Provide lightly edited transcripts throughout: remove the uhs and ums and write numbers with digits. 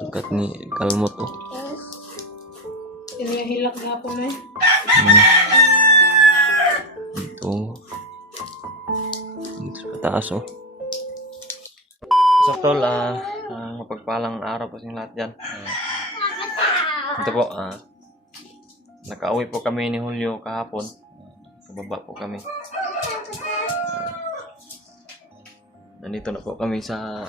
Agkat ni kalmot oh. Hilak na po na Ito. Dito sa pataas oh. So tol, mapagpalang araw po sa inyo lahat dyan. Ito po, nakauwi po kami ni Julio kahapon. Pababa po kami. Nandito na po kami sa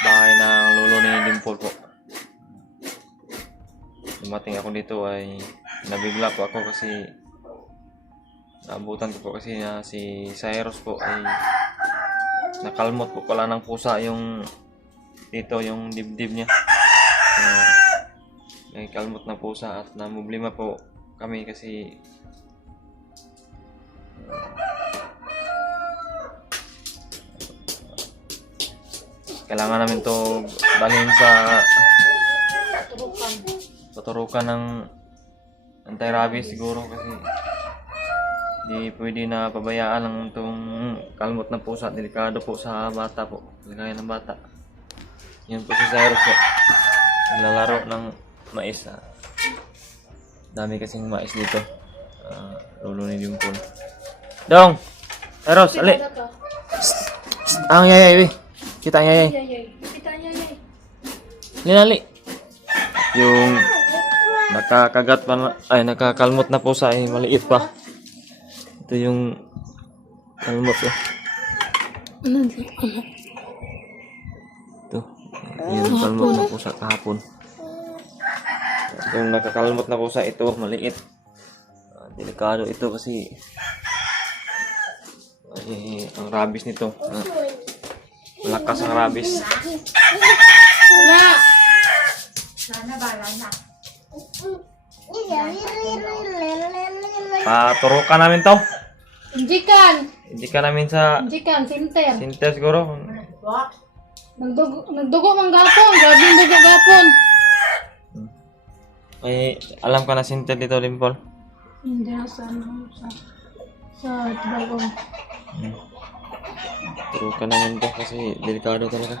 bahay ng lolo ni Dimple po. Dumating ako dito ay nabigla po ako kasi naabutan ko po kasi si Cyrus po ay nakalmot po pala ng pusa yung dito yung dibdib niya. May kalmot na pusa at namumblima po kami kasi kailangan namin to dalhin sa tuturukan ng anti-rabies siguro kasi di pwede na pabayaan ng itong kalmot na pusa. Delikado po sa bata po, ligaya ng bata. Yan po si Cyrus po, naglalaro ng mais. Dami kasing mais dito. Lolo ni Dimple. Dong! Cyrus, ali! Ang yayay, we! Kita ang yayay. Linali. Yung nakakagat pa na, ay nakakalmot na pusa ay maliit pa. Ito yung kalmot eh. Ito. Yung kalmot na pusa kahapon. Yung nakakalmot na pusa ito maliit. Delikado ito kasi ay, ang rabies nito. Malakas ang rabies. Wala! Paturukan namin to. Hindi ka namin sa sinter. sinter siguro. Nagdugo mang gapon, grabe yung dugo gapon. Ay, alam ka na sinter dito, Dimple? Hindi na sa bagong. Turukan namin to kasi delikado talaga.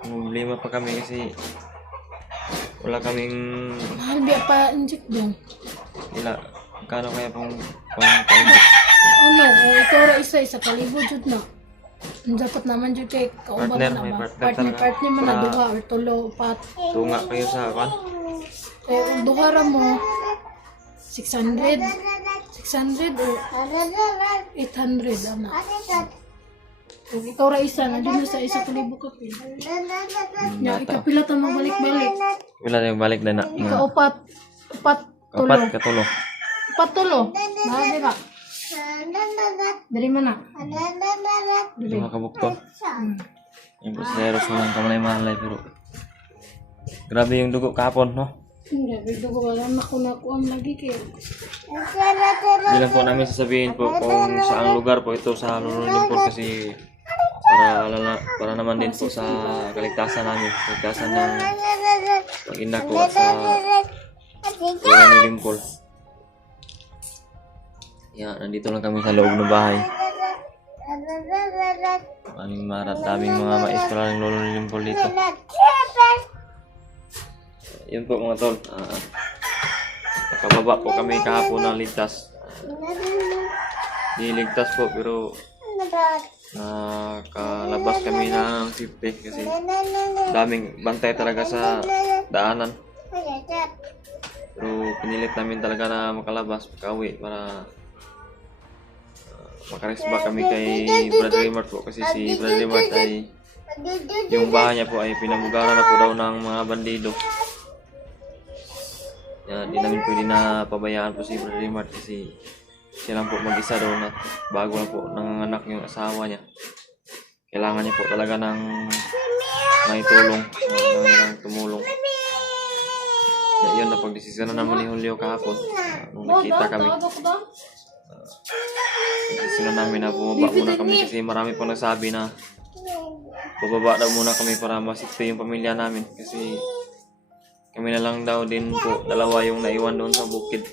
Problema pa kami kasi wala kaming Mahal biya pa inject dyan. kano kaya pang Ano, kung ito ra isa kalibo jud na. Dapat naman jud kay kauban Partner, na may ba? partner talaga. Partner man na Para- duha or tulo, upat. tunga kayo sa kan. Kaya kung duha ra mo 600 or 800 ana. Kung ikaw ra isa na dun sa isa kalibo ka pin. Nya ikapila ta mo balik-balik. Wala na yung balik na Ika upat tulo. kapat katulo. Upat tulo. Mahal ka. Dari mana? Ito mga kabukton. Yung po si Cyrus walang kamalay-malay pero grabe yung dugo kahapon, no? Grabe dugo wala nakunakuan lagi kay. Hindi lang po namin sasabihin po kung saang lugar po ito sa lulunod po kasi para naman din po sa kaligtasan namin, kaligtasan ng pag-ina ko at sa lolo ni Dimple. Yan, nandito lang kami sa loob ng bahay. Maraming daming mga mais pala ng lolo ni Dimple dito. Yun po mga tol, nakababa po kami kahapon ng ligtas. Niligtas po pero nakalabas kami ng safety kasi daming bantay talaga sa daanan. Pero pinilit namin talaga na makalabas, makauwi para makaresba kami kay Brother Rimart po kasi si Brother Rimart ay yung bahay niya po ay pinamugaran na po daw ng mga bandido. Di namin pwede na pabayaan po si Brother Rimart kasi siya lang po mag-isa doon at bago lang po nanganganak yung asawa niya. Kailangan niya po talaga ng may tulong, ng tumulong. Yun na pagdesisyon na naman ni Julio kahapon nung nakita kami. Pagdesisyon namin na bumaba muna kami kasi marami po nagsabi na bababa daw muna kami para masito yung pamilya namin kasi kami na lang daw din po, dalawa yung naiwan doon sa bukid.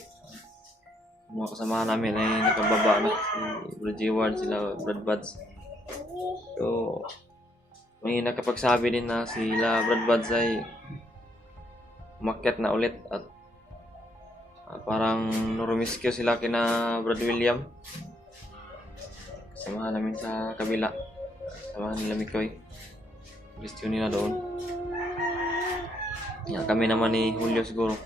Mga kasamahan namin ay nakababa na, si Brad G. Ward, sila Brad Buds. So, may nakapagsabi din na sila Brad Buds ay umakyat na ulit at parang nurumiskyo sila kina Brad William. Samahan namin sa kabila. Samahan nila Mikoy. Rescue nila doon. Yan, kami naman ni Julio siguro.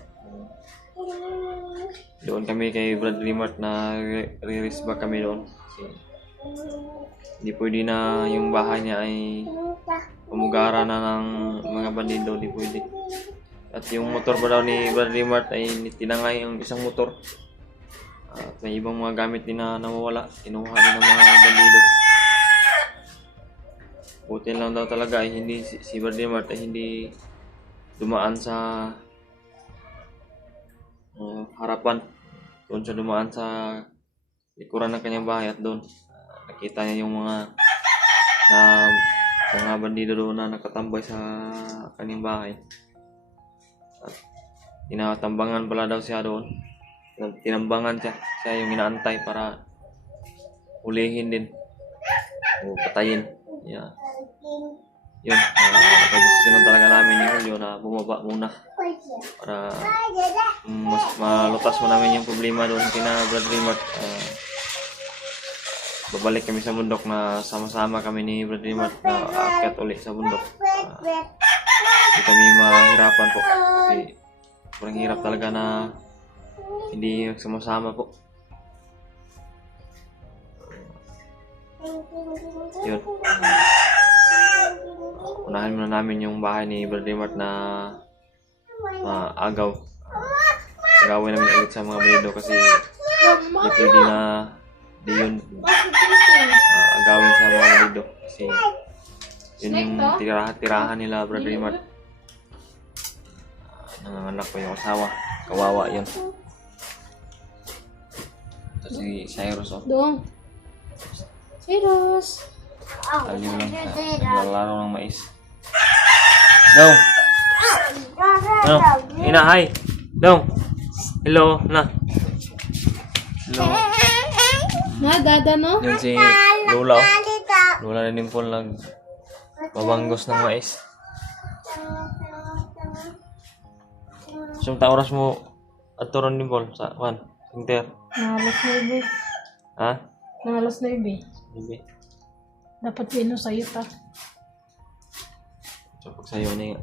Doon kami kay Brad Limart na re-risk back kami doon. Kasi hindi pwede na yung bahay niya ay umugara na ng mga bandido. Hindi pwede. At yung motor pa daw ni Brad Limart ay tinangay ang isang motor. At may ibang mga gamit din na nawawala. Kinuha din ng mga bandido. Buti lang daw talaga ay hindi si Brad Limart ay hindi dumaan sa harapan. Doon siya dumaan sa likuran ng kanyang bahay at doon nakita niya yung mga bandido doon na nakatambay sa kanyang bahay. At tinatambangan pala daw siya doon. Tinambangan siya yung inaantay para hulihin din o patayin. Yeah. Yun, napag-desisyonan talaga namin ni Julio na bumaba muna para mas malutas mo namin yung problema doon kina Brad Limart. Babalik kami sa bundok na sama-sama kami ni Brad Limart na aakyat ulit sa bundok. Hindi kami mahirapan po kasi sobrang hirap talaga na hindi sama-sama po. Yun. Unahin muna namin yung bahay ni Brad Limart na agaw. Agawin namin ulit sa mga balido kasi hindi pwede na di yun agawin sa mga balido kasi yun yung tirahan nila Brad Limart. Nanganganak pa yung asawa. Kawawa yun. Ito si Cyrus oh. Doon. Cyrus. Aliw lang. Naglalaro ng mais. Dong! Ano? Ina, hi! Dong! Hello, na. Hello. Na, dada no? Yun si Lola oh. Lola na din po mabanggos ng mais. Sumta oras mo at turon din po sa Juan. Inter. Nahalos na ibi. Ha? Nahalos na ibi. Hindi. Dapat pino sa'yo ta. So, pag sa'yo na yung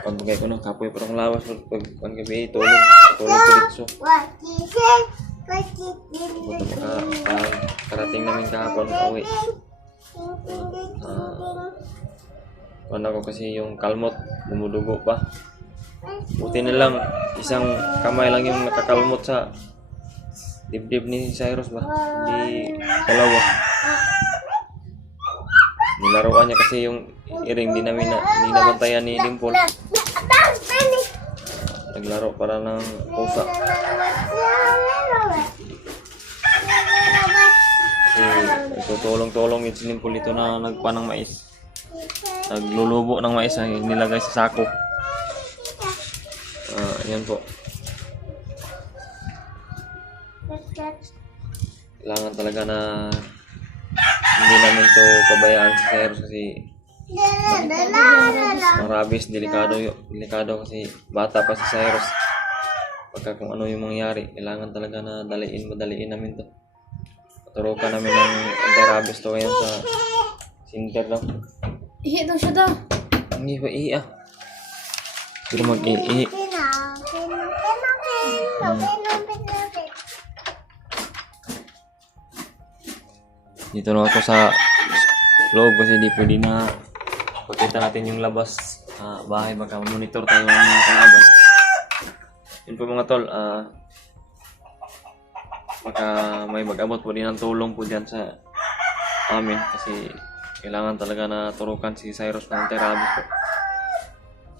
pagbagay ko ng kapoy parang lawas pag gabi tulog ko dito. Karating namin kahapon uwi. Wala ko kasi yung kalmot dumudugo pa. Buti na lang isang kamay lang yung nakakalmot sa dibdib ni Cyrus ba? Hindi dalawa. Nilaruan niya kasi yung iring di nabantayan ni Dimple. Naglaro para ng pusa. Kasi tutulong-tulong yung si Dimple dito na nagpa ng mais. Naglulubo ng mais ang nilagay sa sako. Yan po. Kailangan talaga na hindi namin to pabayaan si Cyrus kasi marabis, delikado kasi bata pa si Cyrus. Pagka kung ano yung mangyari, kailangan talaga na madaliin namin to. Paturukan namin ng anti-rabies to ngayon sa center daw. Ihi daw siya daw. Hindi ba ihi ah? Pero mag-ihi. Dito na ako sa loob kasi di pwede na pakita natin yung labas bahay, baka monitor tayo ng mga kalaban. Yun po mga tol, baka may mag-abot po din ng tulong po dyan sa amin kasi kailangan talaga na turukan si Cyrus ng anti-rabies po.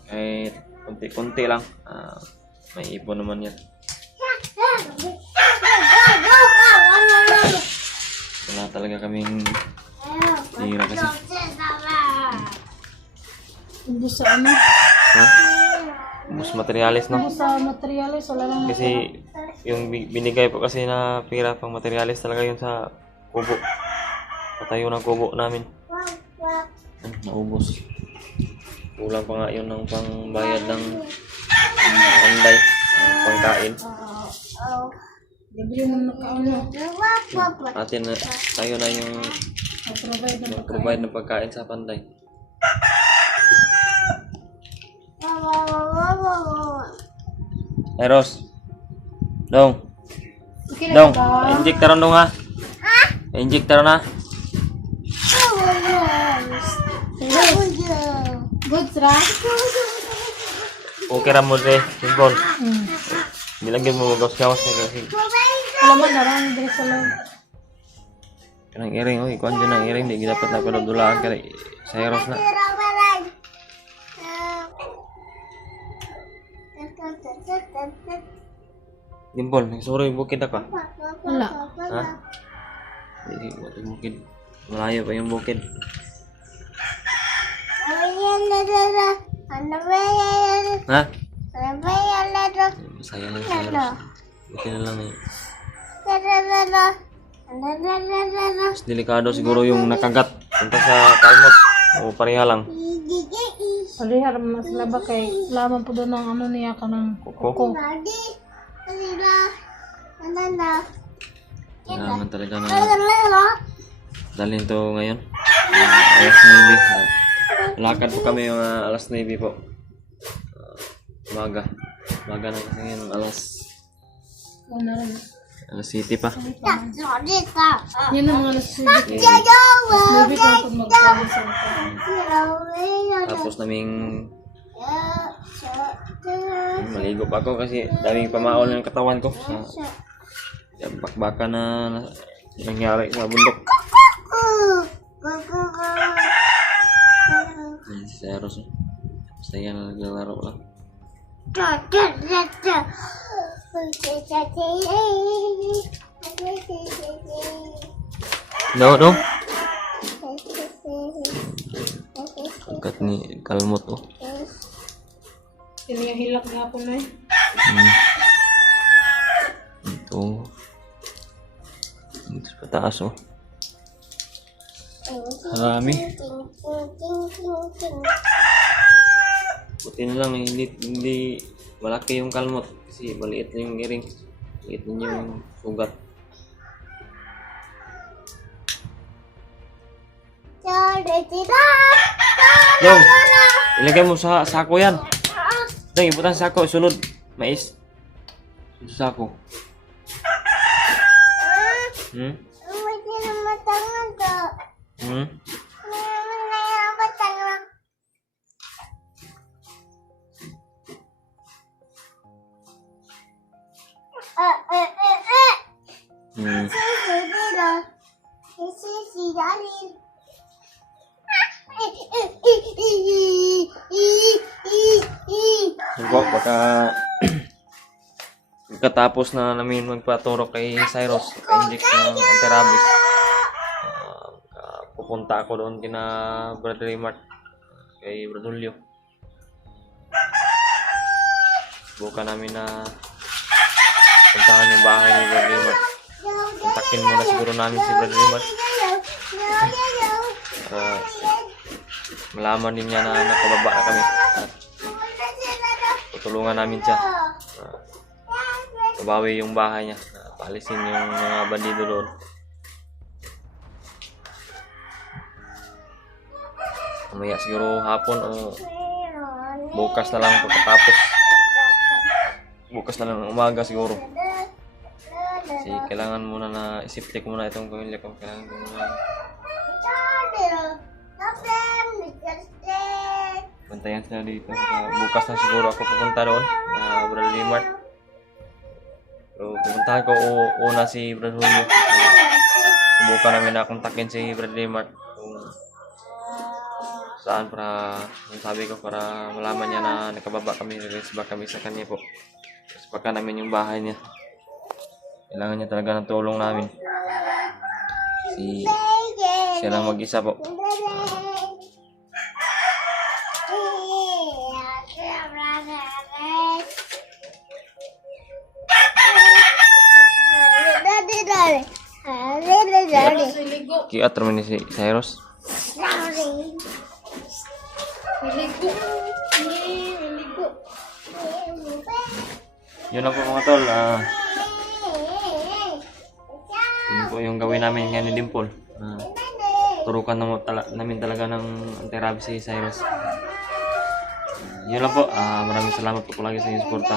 Kahit konti-konti lang, may ipon naman yan. Wala talaga kaming tira kasi. Ubus sa ano? Ha? Ubus materialis, no? Ubus sa materialis, wala lang. Kasi yung binigay po kasi na pira pang materialis talaga yun sa kubo. patayo ng kubo namin. Naubos. Kulang pa nga yun ng pangbayad ng panday, pangkain. Libre mo na kaano. Atin na, tayo na yung Provide na provide ng pagkain sa panday. Hey Ros. Dong. Okay Dong. ba? Inject taron dong ha. Inject taron na. Good, Ra? Okay ra mo dre. Simple. Hmm. Bilangin mo gawas-gawas na kasi. Alam mo, darang dito sa loob. Kanang iring, oy, kuan dyan ang iring, di dapat na panadulaan ka sa Eros na. Dimpol, nagsuro yung bukid ako. Wala. Ha? Hindi, wala yung bukid. Malayo pa yung bukid. Ha? Masaya lang sa Eros. Buti na lang eh. Mas delikado siguro yung nakagat. Punta sa kalmot. O pareha lang. Palihar mas laba kay laman po doon ng ano niya ka ng Kuko. kuko. Kailangan talaga na dalhin to ngayon. Alas 9. Lakad po kami yung alas 9 po. Umaga. Umaga na kasi ngayon Ano rin. alas 7 pa. Yun ang mga nasibig. Eh, Maybe ko pag magkano sa tapos naming maligo pa ako kasi daming pamaon ng katawan ko. Yung bakbaka na nangyari sa bundok. Ayan si Eros. Basta yan naglalaro lang. No. Angkat ni kalmot oh. Hinihilak na ako na eh. Ito. Dito sa pataas oh. Marami. Buti na lang eh, hindi malaki yung kalmot kasi maliit na yung iring. Maliit na yung sugat. Dong, ilagay mo sa sako yan. Dong, ibutan sa sako, sunod. Mais. Sunod sa sako. Hmm? Hmm? Hmm. Siguro baka pagkatapos na namin magpaturo kay Cyrus, pa-inject ng anti-rabies, pupunta ako doon kina Brother Raymart, kay Bradulio. Subukan namin na puntahan yung bahay ni Brother Raymart. Kontakin muna siguro namin si Brother Raymart para malaman din niya na nakababa na kami at tutulungan namin siya. Kabawi yung bahay niya, paalisin yung mga bandido doon. Mamaya siguro hapon o bukas na lang pagkatapos. Bukas na lang ng umaga siguro. Kasi kailangan muna na isip-check muna itong pamilya ko. Kailangan ko muna bantayan sila dito. Bukas na siguro ako pupunta doon na Brother Limart. So, pupuntahan ko una si Brother Julio. Subukan namin na kontakin si Brother Limart kung saan para, sabi ko, para malaman niya na nakababa kami, release ba kami sa kanya po. Tapos baka namin yung bahay niya. Kailangan niya talaga ng tulong namin. Siya lang mag-isa po. Pero siligo. Kiat naman ni si Cyrus. Miligo. Miligo. Yun lang po mga tol. Yun po yung gawin namin ngayon ni Dimple. Turukan namin talaga ng anti-rabies si Cyrus. Yun lang po. Maraming salamat po lagi sa inyong suporta.